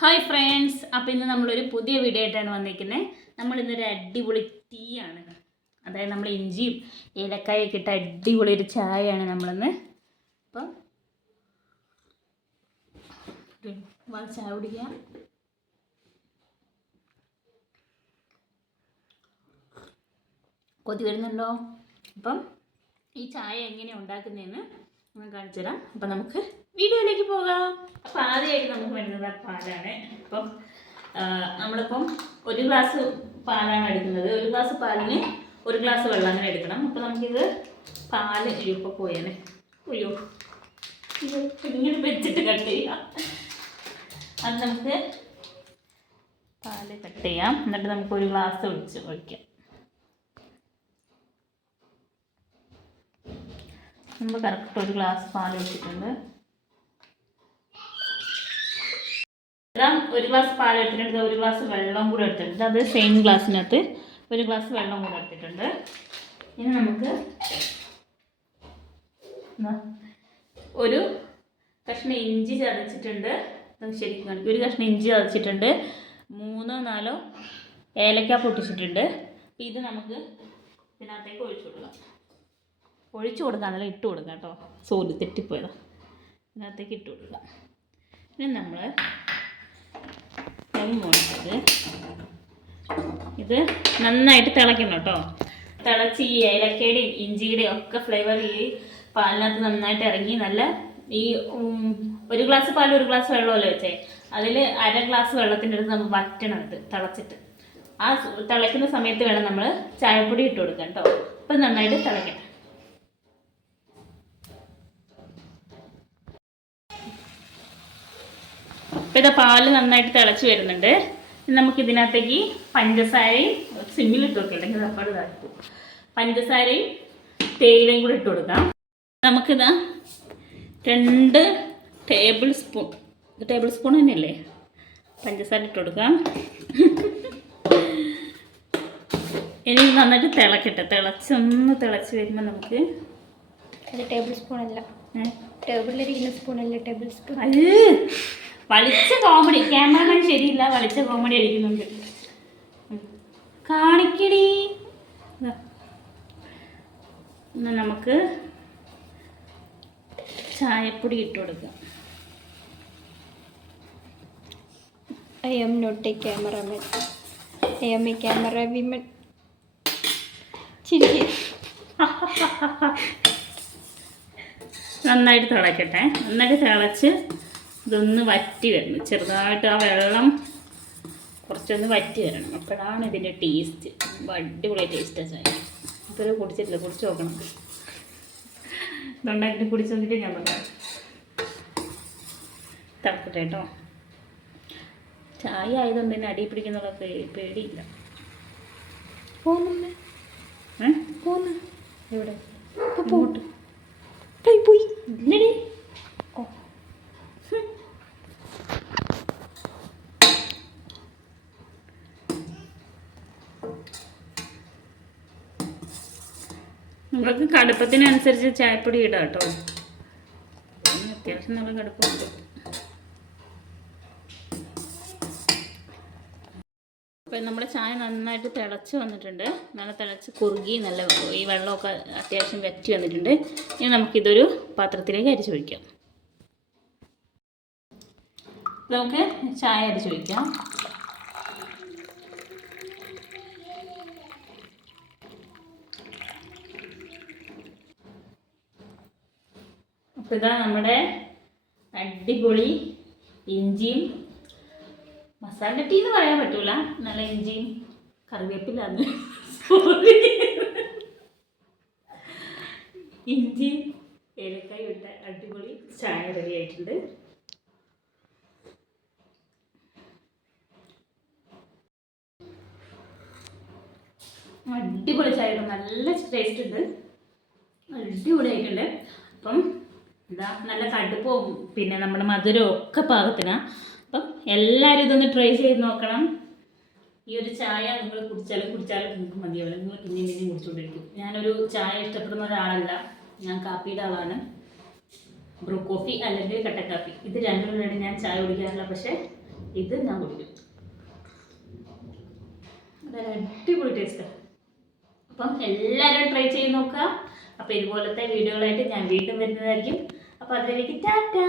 Hi friends, അപ്പോൾ ഇന്ന് നമ്മളൊരു പുതിയ വീഡിയോ ആയിട്ടാണ് വന്നിരിക്കുന്നത്. നമ്മളിന്നൊരു അടിപൊളി ടീ ആണ്, അതായത് നമ്മൾ ഇഞ്ചിയും ഏലക്കായൊക്കെ ഇട്ട അടിപൊളി ഒരു ചായയാണ് നമ്മളിന്ന്. അപ്പം ചായ കുടിക്കാം. കൊതി വരുന്നുണ്ടോ? അപ്പം ഈ ചായ എങ്ങനെയാണ് ഉണ്ടാക്കുന്നതെന്ന് ഞാൻ കാണിച്ചു തരാം. അപ്പം നമുക്ക് വീഡിയോയിലേക്ക് പോകാം. അപ്പം ആദ്യമായിട്ട് നമുക്ക് വരുന്നത് പാലാണ്. അപ്പം നമ്മളിപ്പം ഒരു ഗ്ലാസ് പാലാണ് എടുക്കുന്നത്. ഒരു ഗ്ലാസ് പാലിന് ഒരു ഗ്ലാസ് വെള്ളം അങ്ങനെ എടുക്കണം. അപ്പം നമുക്കിത് പാല് ഇപ്പോൾ പോയാണ് ഇങ്ങനെ വെച്ചിട്ട് കട്ട് ചെയ്യാം. അത് നമുക്ക് പാല് കട്ട് ചെയ്യാം. എന്നിട്ട് നമുക്ക് ഒരു ഗ്ലാസ് ഒഴിക്കാം. നമ്മൾ കറക്റ്റ് ഒരു ഗ്ലാസ് പാൽ ഒഴിച്ചിട്ടുണ്ട്. ഒരു ഗ്ലാസ് പാൽ എടുത്തിട്ടുണ്ട്, ഒരു ഗ്ലാസ് വെള്ളം കൂടെ എടുത്തിട്ടുണ്ട്. അത് സെയിം ഗ്ലാസ്സിനകത്ത് ഒരു ഗ്ലാസ് വെള്ളം കൂടെ എടുത്തിട്ടുണ്ട്. ഇനി നമുക്ക് ഒരു കഷ്ണം ഇഞ്ചി ചതച്ചിട്ടുണ്ട്. ശരിക്കും കാണിക്കും. ഒരു കഷ്ണം ഇഞ്ചി ചതച്ചിട്ടുണ്ട്. 3-4 ഏലക്ക പൊട്ടിച്ചിട്ടുണ്ട്. ഇത് നമുക്ക് ഇതിനകത്തേക്ക് ഒഴിച്ചു കൊടുക്കാന്നല്ല, ഇട്ട് കൊടുക്കാം കേട്ടോ. സോറി, തെറ്റിപ്പോയതാ. ഇതിനകത്തേക്ക് ഇട്ട് കൊടുക്കാം. പിന്നെ നമ്മൾ ഇത് നന്നായിട്ട് തിളയ്ക്കണം കേട്ടോ. തിളച്ച് ഈ ഏലക്കയുടെയും ഇഞ്ചിയുടെയും ഒക്കെ ഫ്ലേവർ ഈ പാലിനകത്ത് നന്നായിട്ട് ഇറങ്ങി നല്ല ഈ ഒരു ഗ്ലാസ് പാൽ ഒരു ഗ്ലാസ് വെള്ളമല്ലേ വെച്ചേ, അതിൽ അര ഗ്ലാസ് വെള്ളത്തിൻ്റെ അടുത്ത് നമ്മൾ വറ്റണം. ഇത് തിളച്ചിട്ട് ആ തിളയ്ക്കുന്ന സമയത്ത് വേണം നമ്മൾ ചായപ്പൊടി ഇട്ട് കൊടുക്കാം കേട്ടോ. അപ്പം നന്നായിട്ട് തിളയ്ക്കണം. അപ്പോൾ ഇത് പാല് നന്നായിട്ട് തിളച്ച് വരുന്നുണ്ട്. നമുക്കിതിനകത്തേക്ക് പഞ്ചസാരയും സിമ്മിലിട്ട് കൊടുക്കാം, അല്ലെങ്കിൽ അപ്പാട് താഴ്ത്തു. പഞ്ചസാരയും തേയിലയും കൂടി ഇട്ട് കൊടുക്കാം. നമുക്കിതാ 2 ടേബിൾ സ്പൂൺ തന്നെയല്ലേ പഞ്ചസാര ഇട്ട് കൊടുക്കാം. ഇനി നന്നായിട്ട് തിളക്കട്ടെ. തിളച്ച് വരുമ്പോൾ നമുക്ക് അത് ടേബിൾ സ്പൂൺ അല്ല, ടേബിളിലിരിക്കുന്ന സ്പൂണല്ല, ടേബിൾ സ്പൂൺ. അത് വളിച്ച കോമഡി, ക്യാമറമാൻ ശരിയില്ല, വളിച്ച കോമഡി അടിക്കുന്നുണ്ട്. കാണിക്കടി. എന്നാൽ നമുക്ക് ചായപ്പൊടി ഇട്ട് കൊടുക്കാം. I am not a cameraman. I am a camera woman. ചിരി. നന്നായിട്ട് തിളക്കട്ടെ. നന്നായിട്ട് തിളച്ച് ഇതൊന്ന് വറ്റി വരണം. ചെറുതായിട്ട് ആ വെള്ളം കുറച്ചൊന്ന് വറ്റി വരണം. അപ്പോഴാണ് ഇതിൻ്റെ ടേസ്റ്റ്. അടിപൊളി ടേസ്റ്റാണ് ചായ. ഇതുവരെ കുടിച്ചിട്ടില്ല, കുടിച്ച് നോക്കണം. ഇതുണ്ടാക്കിയിട്ട് കുടിച്ച് നോക്കിയിട്ട് ഞാൻ പറയാം. തിളക്കട്ടെ കേട്ടോ. ചായ ആയതുകൊണ്ട് തന്നെ അടി പിടിക്കുന്നുള്ള പേടിയില്ല. പോകുന്നു എവിടെ പോട്ട് പോയി ഇല്ലടി. നമ്മൾക്ക് കടുപ്പത്തിനനുസരിച്ച് ചായപ്പൊടി ഇടാം കേട്ടോ. അത്യാവശ്യം നല്ല കടുപ്പമുണ്ട്. അപ്പം നമ്മുടെ ചായ നന്നായിട്ട് തിളച്ച് വന്നിട്ടുണ്ട്. നല്ല തിളച്ച് കുറുകി നല്ല ഈ വെള്ളമൊക്കെ അത്യാവശ്യം വറ്റി വന്നിട്ടുണ്ട്. ഇനി നമുക്കിതൊരു പാത്രത്തിലേക്ക് അരിച്ചു വയ്ക്കാം. നമുക്ക് ചായ അരിച്ചു വയ്ക്കാം. അപ്പോൾ ഇതാ നമ്മുടെ അടിപൊളി ഇഞ്ചിയും മസാല ടീ എന്ന് പറയാൻ പറ്റൂല, നല്ല ഇഞ്ചിയും കറിവേപ്പിലാണ് ഇഞ്ചി ഏലക്കായ ഇട്ട അടിപൊളി ചായ റെഡി ആയിട്ടുണ്ട്. അടിപൊളി ചായ, നല്ല ടേസ്റ്റ് ഉണ്ട്, അടിപൊളി ആയിട്ടുണ്ട്. അപ്പം എന്താ നല്ല കടുപ്പവും പിന്നെ നമ്മുടെ മധുരവും ഒക്കെ പാകത്തിനാണ്. അപ്പം എല്ലാവരും ഇതൊന്ന് ട്രൈ ചെയ്ത് നോക്കണം. ഈ ഒരു ചായ നിങ്ങൾ കുടിച്ചാലും നിങ്ങൾക്ക് മതിയാവില്ല. നിങ്ങൾ പിന്നെയും കുടിച്ചുകൊണ്ടിരിക്കും. ഞാനൊരു ചായ ഇഷ്ടപ്പെടുന്ന ഒരാളല്ല, ഞാൻ കാപ്പിയുടെ ആളാണ്. ബ്രൂ കോഫി അല്ലെങ്കിൽ കട്ട കാപ്പി, ഇത് രണ്ടും വേണ്ടി ഞാൻ ചായ കുടിക്കാറില്ല. പക്ഷേ ഇത് ഞാൻ കുടിക്കും. അതൊരു അടിപൊളി ടേസ്റ്റാണ്. അപ്പം എല്ലാവരും ട്രൈ ചെയ്ത് നോക്കുക. അപ്പോൾ ഇതുപോലത്തെ വീഡിയോകളായിട്ട് ഞാൻ വീണ്ടും വരുന്നതായിരിക്കും. അപ്പോൾ അതിലേക്ക് ടാറ്റാ.